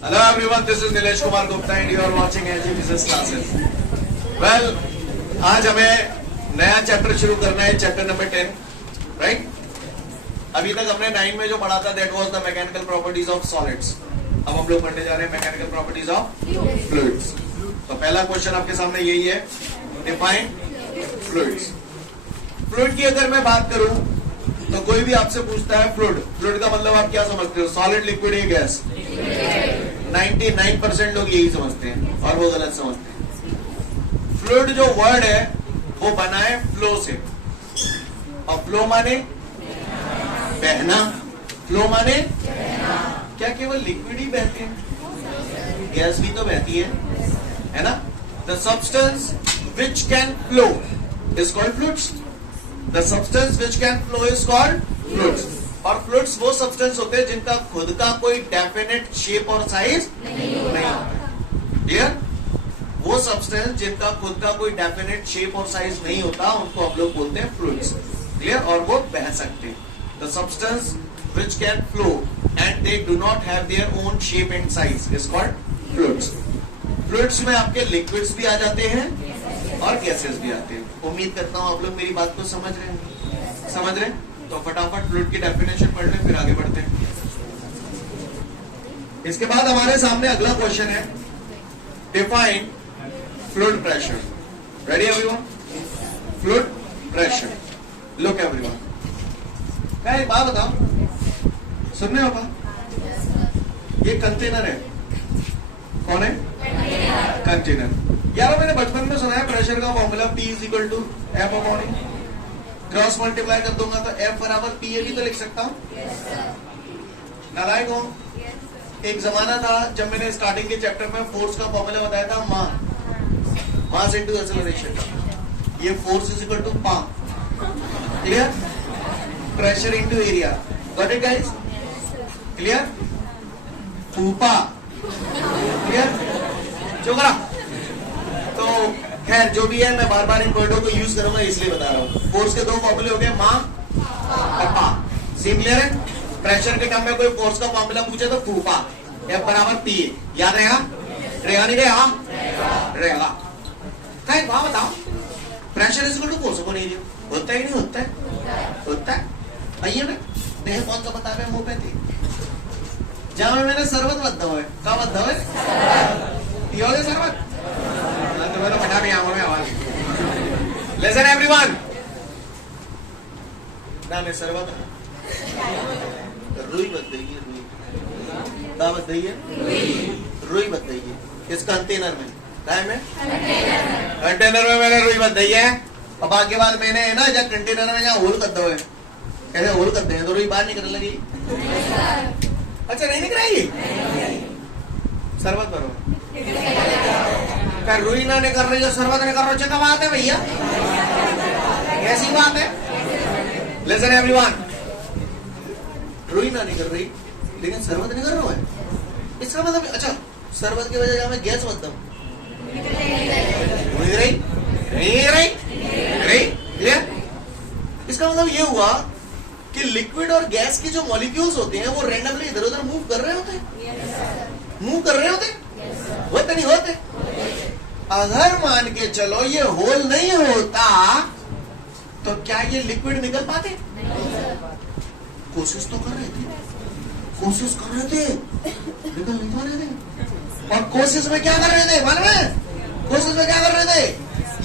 Hello everyone, this is Nilesh Kumar Gupta and you are watching AG Business Classes. Well, आज हमें नया chapter शुरू करना है, चैप्टर नंबर 10, राइट? अभी तक हमने 9 में जो पढ़ा था that was the mechanical properties of solids. अब हम लोग पढ़ने जा रहे हैं mechanical properties of fluids. तो पहला क्वेश्चन आपके सामने यही है, define fluids. फ्लूइड की अगर मैं बात करूं तो कोई भी आपसे पूछता है फ्लूइड का मतलब आप क्या समझते हो? सॉलिड, लिक्विड या गैस? 99% लोग यही समझते हैं और वो गलत समझते हैं. फ्लूइड जो वर्ड है वो बना है फ्लो से, और फ्लो माने बहना. फ्लो माने क्या केवल लिक्विड ही बहते हैं? गैस भी तो बहती है ना? The substance which can flow is called fluids. The substance which can flow is called fluids. और fluids वो substance होते हैं जिनका खुद का कोई definite shape और size नहीं होता. Clear? वो substance जिनका खुद का कोई definite shape और size नहीं होता उनको हम लोग बोलते हैं fluids. Clear? और वो बह सकते हैं. The substance which can flow and they do not have their own shape and size is called fluids. Fluids में आपके liquids भी आ जाते हैं और गैसेस भी आते हैं. उम्मीद करता हूं आप लोग मेरी बात को समझ रहे हैं. तो फटाफट फ्लूइड की डेफिनेशन पढ़ लें, फिर आगे बढ़ते हैं. इसके बाद हमारे सामने अगला क्वेश्चन है, define fluid pressure. Ready everyone? Fluid pressure. Look everyone, क्या एक बात बताओ, सुन रहे हो पा? ये कंटेनर है. कौन है? कंटेनर. यार मैंने बचपन में सुना है प्रेशर का formula P is equal to F upon E. Cross multiply कर दूंगा तो F बराबर P भी तो लिख सकता हूं. नालायक हो. एक जमाना था जब मैंने स्टार्टिंग के चैप्टर में फोर्स का फॉर्मूला बताया था, मास इनटू एक्सेलरेशन. ये फोर्स इज इक्वल टू पा. Clear? Pressure into area. Got it guys? Clear? फूपा. क्लियर? चोकरा. तो खैर जो भी है, मैं बार बार इन वर्डों को यूज करूंगा इसलिए बता रहा हूं. फोर्स के दो फॉर्मूले हो गए, मां और पा. सेम क्लियर है? प्रेशर के टर्म में कोई फोर्स का फॉर्मूला पूछे तो फूपा, F बराबर P. याद रहेगा? नहीं रहेगा. कहीं वहां बताओ, pressure is equal to force upon area. होता है कि नहीं होता है? होता है. आइए ना, देख कौन सा बता रहे मुंह पे थी. जहां मैंने सरबत बद्धा हुआ है, क्या बद्धा हुआ है? पियोगे सरबत? तुम्हें तो पता भी आऊंगा मैं आवाज. लिसन एवरीवन, ना मैं सरबत रुई बताइए. रुई क्या बताइए? रुई बताइए. किस कंटेनर में? काय में? कंटेनर में मैंने रुई बताई है. और बाकी बात मैंने है ना, जब कंटेनर में जहाँ होल कर दो है, कैसे होल करते हैं तो रुई बाहर निकलने लगी. अच्छा नहीं निकल रही. सरबत करो. क्या रुई ना निकल रही है, सरबत निकल रही है? क्या बात है भैया? कैसी बात है? लिसन एवरीवन, रुई ना निकल रही लेकिन सरबत निकल रहा है. इसका मतलब अच्छा, सरबत की वजह से मैं गैस बनता हूँ. इसका मतलब ये हुआ कि लिक्विड और गैस की जो मॉलिक्यूल्स होते हैं वो रैंडमली इधर उधर मूव कर रहे होते हैं. मूव कर रहे होते होते नहीं होते. अगर मान के चलो ये होल नहीं होता तो क्या ये लिक्विड निकल पाते? कोशिश तो कर रहे थे, निकल नहीं पा रहे थे. और कोशिश में क्या कर रहे थे मालूम है? कोशिश में क्या कर रहे थे?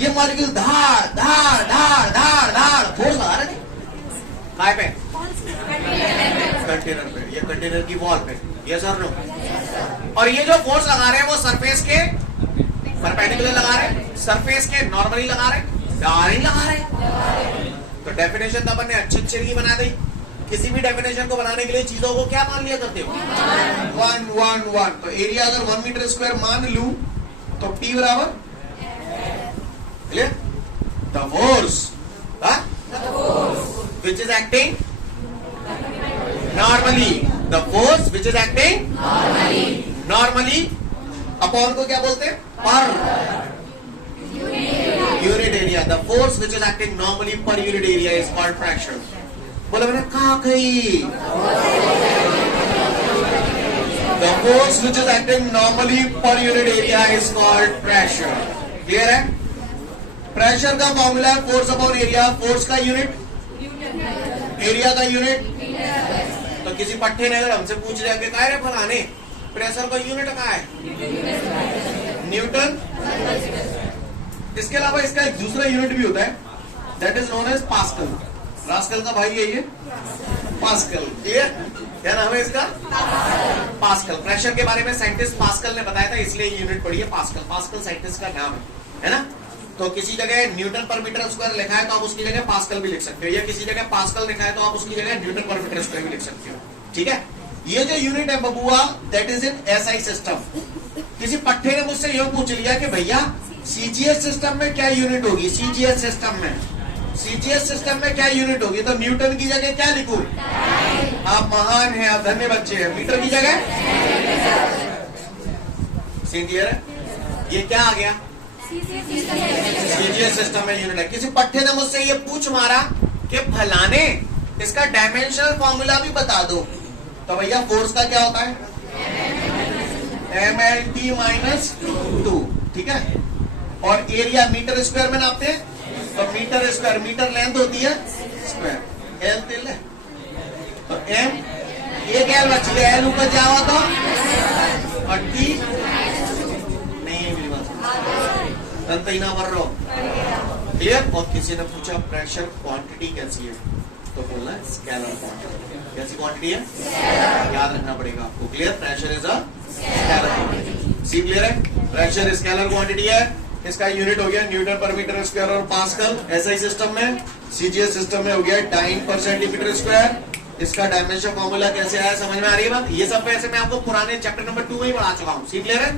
ये मॉलिक्यूल धाड़ धाड़ धाड़ धाड़ धाड़ फोर्स लगा रहे थे. काय पे? कंटेनर पे. ये कंटेनर की वॉल पे. यस और नो? और ये जो फोर्स लगा रहे हैं वो सरफेस के परपेंडिकुलर लगा रहे हैं, सरफेस के नॉर्मली लगा रहे हैं, डायरेक्ट लगा रहे हैं. तो डेफिनेशन तो अपन ने अच्छे की बना दी. किसी भी डेफिनेशन को बनाने के लिए चीजों को क्या मान लिया करते हो? 1 तो एरिया अगर 1 मीटर स्क्वायर मान लूं तो P बराबर the force which is acting normally. The force which is acting normally upon को क्या बोलते हैं? Per unit area. The force which is acting normally per unit area is called fraction. बोला मैंने कहा गई The force which is acting normally per unit area is called pressure. Clear है? Pressure का फॉर्मूला है फोर्स अपॉन एरिया. फोर्स का unit, area का unit. तो किसी पट्टे ने अगर हमसे पूछ रहे कि क्या है फलाने प्रेशर का यूनिट क्या है, न्यूटन. इसके अलावा इसका एक दूसरा यूनिट भी होता है, that is known as Pascal. Rascal का भाई है ये पास्कल. क्लियर? क्या नाम है इसका? पास्कल. प्रेशर के बारे में साइंटिस्ट पास्कल ने बताया था, इसलिए यूनिट पढ़ी है पास्कल. पास्कल साइंटिस्ट का नाम है ना. तो किसी जगह न्यूटन पर मीटर स्क्वायर लिखा है तो आप उसकी जगह पास्कल भी लिख सकते हो, या किसी जगह पास्कल लिखा है तो आप उसकी जगह न्यूटन पर मीटर स्क्वायर भी लिख सकते हो. ठीक है? ये जो यूनिट है बबुआ, that is in SI system. किसी पट्टे ने मुझसे यह पूछ लिया कि भैया सीजीएस सिस्टम में क्या यूनिट होगी, सीजीएस सिस्टम में क्या यूनिट होगी, तो न्यूटन की जगह क्या लिखूं? आप महान हैं, आप धन्य बच्चे हैं. मीटर की जगह क्लियर है? ये क्या आ गया? सीजीएस सिस्टम में यूनिट है. किसी पट्टे ने मुझसे ये पूछ मारा कि फलाने इसका डायमेंशनल फॉर्मूला भी बता दो, तो भैया फोर्स का क्या होता है? mlt-2. ठीक है? और एरिया मीटर स्क्वायर में नापते हैं, तो मीटर स्क्वायर, मीटर लेंथ होती है स्क्वायर, एल तिल है तो एम. एक एल बच गया, एल ऊपर जाओ तो और टी नहीं मिली बात तंतना भर रो. क्लियर? और किसी ने पूछा प्रेशर क्वांटिटी कैसी है, तो बोलना है स्केलर क्वांटिटी. कैसी क्वांटिटी है? याद रखना पड़ेगा आपको. Clear? Pressure is a scalar quantity. See clear है? प्रेशर स्केलर क्वांटिटी है. इसका यूनिट हो गया न्यूटन पर मीटर स्क्वायर और पास्कल. एसआई सिस्टम में, सीजीएस सिस्टम में हो गया टाइम पर सेंटीमीटर स्क्वायर. इसका डायमेंशन फॉर्मूला कैसे आया, समझ में आ रही है बात? ये सब वैसे मैं आपको पुराने चैप्टर नंबर 2 में ही पढ़ा चुका हूँ. सी क्लियर है?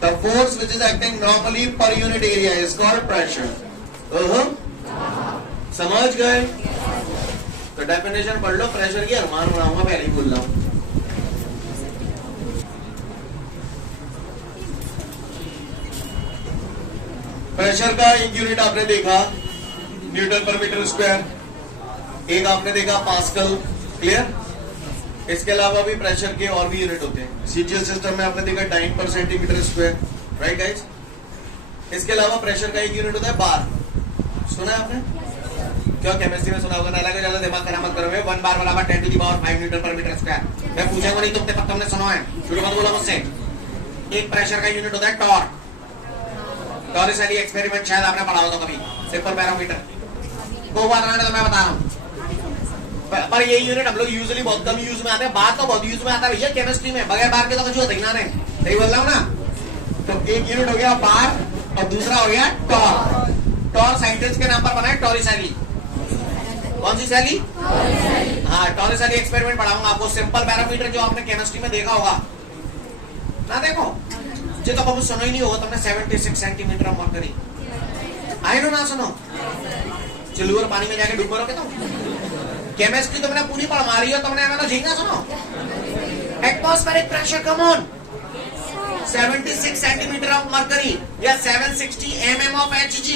The force which is acting normally per unit area is called pressure. समझ गए? तो डेफिनेशन पढ़ लो प्रेशर की. अरमान बनाऊंगा, पहले ही बोल रहा हूं. प्रेशर का एक यूनिट आपने देखा न्यूटन पर मीटर स्क्वायर, एक आपने देखा पास्कल. क्लियर? इसके अलावा भी प्रेशर के और भी यूनिट होते हैं. सीजीएस सिस्टम में आपने देखा time per centimetre square. Right guys? इसके अलावा प्रेशर का एक यूनिट होता है बार. सुना है आपने? क्यों केमिस्ट्री में सुना होगा ना. लगे ज्यादा दिमाग खराब मत करो. 1 बार बराबर 10⁵ न्यूटन पर मीटर स्क्वायर. मैं पूछूंगा नहीं तुमने सुना है, शुरू मत बोला मुझसे. एक प्रेशर का यूनिट होता है टॉर्क. टॉरिसली एक्सपेरिमेंट शायद आपने पढ़ा हो तो कभी. सिंपल बैरोमीटर को बात तो मैं बता रहा हूँ. पर ये यूनिट हम लोग यूजुअली बहुत कम यूज में आते हैं. बार तो बहुत यूज में आता है भैया केमिस्ट्री में. बगैर बार के तो कुछ होता ही ना. सही बोल रहा हूँ ना? तो एक यूनिट हो गया बार और दूसरा हो गया टॉर्क. टॉर्क साइंटिस्ट के नाम पर बना है टॉरिसली. कौन सी सैली? हाँ, टॉरिसली एक्सपेरिमेंट पढ़ाऊंगा आपको. सिंपल बैरोमीटर जो आपने केमिस्ट्री में देखा होगा ना. देखो जो तो आपको सुनो ही नहीं होगा. तुमने 76 centimetre of mercury I know ना सुनो. चिल्लू और पानी में जाके डूब रहोगे तो केमिस्ट्री तुमने पूरी पढ़ मारी हो. तुमने ना झींगा सुनो. Atmospheric pressure come on 76 centimetre of mercury या 760 mm ऑफ Hg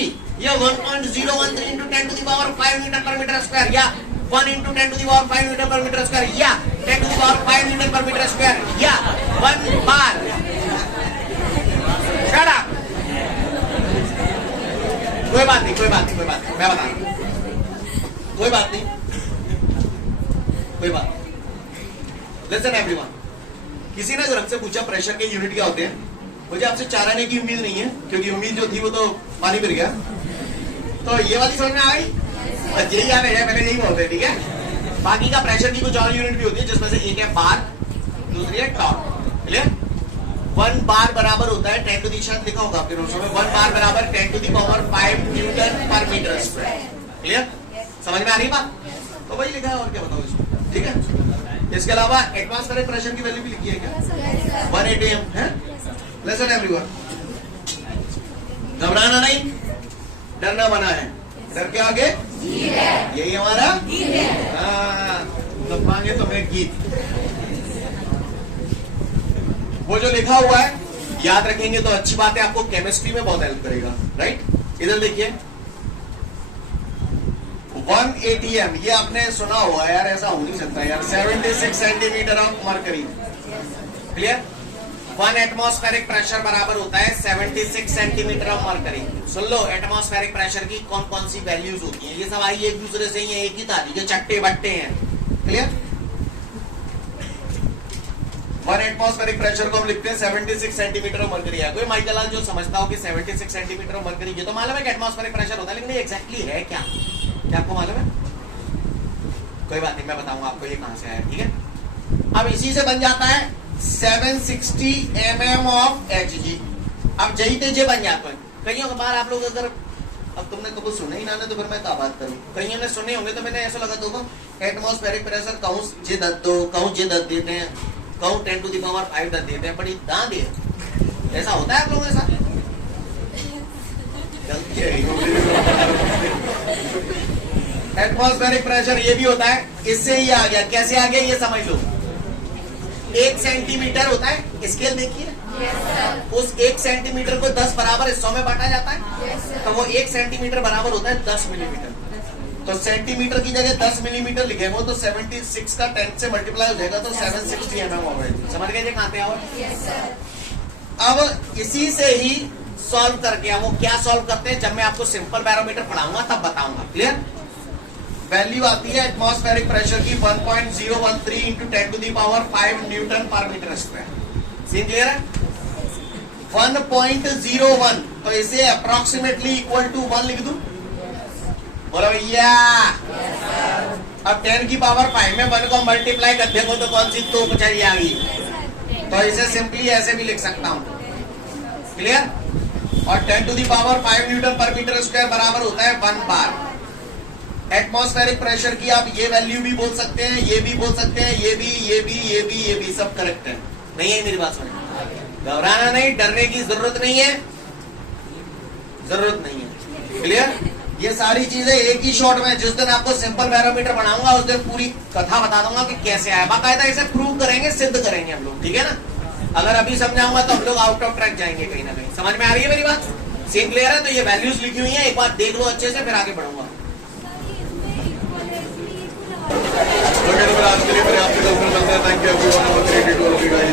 या 1.013 into 10⁵ Newton per metre square या 1 into 10⁵ Newton per metre square या 10⁵ न्यूटन पर मीटर स्क्वायर या 1 बार. Shut up. कोई बात नहीं मैं बता रहा हूं. कोई बात नहीं. Listen everyone. किसी ने अगर हमसे पूछा प्रेशर के यूनिट क्या होते हैं, मुझे आपसे चाराने की उम्मीद नहीं है, क्योंकि उम्मीद जो थी वो तो पानी फिर गया. तो ये वाली समझ में आ गई. यही याद है, पहले यही बोलते हैं. ठीक है? बाकी का प्रेशर की कुछ और यूनिट भी होती है, जिसमें से एक है बार, दूसरी है टॉर्क. क्लियर? 1 बार बराबर होता है 10 to the शायद लिखा होगा आपके नोट्स में. 1 बार बराबर 10⁵ Newton per metre square. Clear? समझ में आ रही बात? तो वही लिखा है, और क्या बताओ इसमें. ठीक है? इसके अलावा एटमॉस्फेरिक प्रेशर की वैल्यू भी लिखी है क्या? 180 m है. लिसन एवरीवन, घबराना नहीं, डरना मना है. डर के आगे यही हमारा तो मांगे तुम्हें गीत. वो जो लिखा हुआ है याद रखेंगे तो अच्छी बात है. आपको केमिस्ट्री में बहुत हेल्प करेगा. राइट? इधर देखिए 180 m. ये आपने सुना हुआ यार, ऐसा हो नहीं सकता यार. 76 centimetre of mercury. Clear? 1 atmospheric pressure बराबर होता है 76 centimetre of mercury. Soon low, atmospheric pressure की कौन कौन सी वैल्यूज होती हैं, ये सब आई एक दूसरे से ही है, एक ही थाली के चट्टे बट्टे हैं। क्लियर? 1 एटमॉस्फेरिक प्रेशर को हम लिखते हैं 76 सेंटीमीटर ऑफ मरकरी है। कोई माइकल जो समझता हो कि 76 सेंटीमीटर ऑफ मरकरी, ये तो मालूम है कि एटमॉस्फेरिक प्रेशर होता है, लेकिन ये एग्जैक्टली है क्या आपको मालूम है? कोई बात नहीं, मैं बताऊंगा आपको ये कहां से आया। ठीक है, अब इसी से बन जाता है 760 mm ऑफ Hg। अब जही तेजे बन जाते हैं। कईयों के बार आप लोग अगर, अब तुमने कभी सुने ही ना तो फिर मैं क्या बात करूं, कईयों ने सुने होंगे तो मैंने ऐसा लगा दो एटमॉस्फेरिक प्रेशर कहूं जे दत दो, कहूं जे दत देते हैं, कहूं 10 to the power 5 दत देते हैं, बड़ी दांत है। ऐसा होता है आप लोगों के साथ? गलती है। एटमॉस्फेरिक प्रेशर ये भी होता है, इससे ही आ गया। कैसे आ गया ये समझ लो। 1 सेंटीमीटर होता है, स्केल देखिए। उस 1 सेंटीमीटर को 10 बराबर हिस्सों में बांटा जाता है, तो वो 1 सेंटीमीटर बराबर होता है 10 मिलीमीटर। तो सेंटीमीटर की जगह 10 मिलीमीटर लिखेंगे तो 76 का 10 से मल्टीप्लाई हो जाएगा तो 760 mm होगा। समझ गए ये कहां पे आओ? अब इसी से ही सॉल्व करके, वो क्या सॉल्व करते हैं जब मैं आपको सिंपल बैरोमीटर पढ़ाऊंगा तब बताऊंगा। क्लियर? वैल्यू आती है एटमॉस्फेरिक प्रेशर की 1.013 into 10 to the power 5 Newton per metre square. Scene clear है? 1.01, तो इसे अप्रोक्सीमेटली इक्वल टू 1 लिख दूं? बोलो भैया। अब 10 की पावर 5 में 1 को मल्टीप्लाई कर देखो तो कौन सी तो चाहिए आ गई, तो इसे सिंपली ऐसे भी लिख सकता हूं। क्लियर? और 10 to the power 5 Newton per metre square बराबर होता है 1 बार। एटमॉस्फेरिक प्रेशर की आप ये वैल्यू भी बोल सकते हैं, ये भी बोल सकते हैं, ये भी सब करेक्ट है। नहीं है मेरी बात समझ? घबराना नहीं, डरने की जरूरत नहीं है, जरूरत नहीं है। क्लियर? ये सारी चीजें एक ही शॉट में, जिस दिन आपको सिंपल बैरोमीटर बनाऊंगा उस दिन पूरी कथा बता दूंगा कि कैसे आया। बाकायदा इसे प्रूव करेंगे, सिद्ध करेंगे हम लोग। ठीक है ना? अगर अभी समझाऊंगा तो हम लोग आउट ऑफ ट्रैक जाएंगे कहीं ना कहीं। समझ में आ रही है मेरी बात? सीन क्लियर है? तो ये वैल्यूज लिखी हुई है, एक बार देख लो अच्छे से, फिर आगे बढ़ूंगा। आज के लिए मेरे आपसे मिलते हैं। Thank you everyone.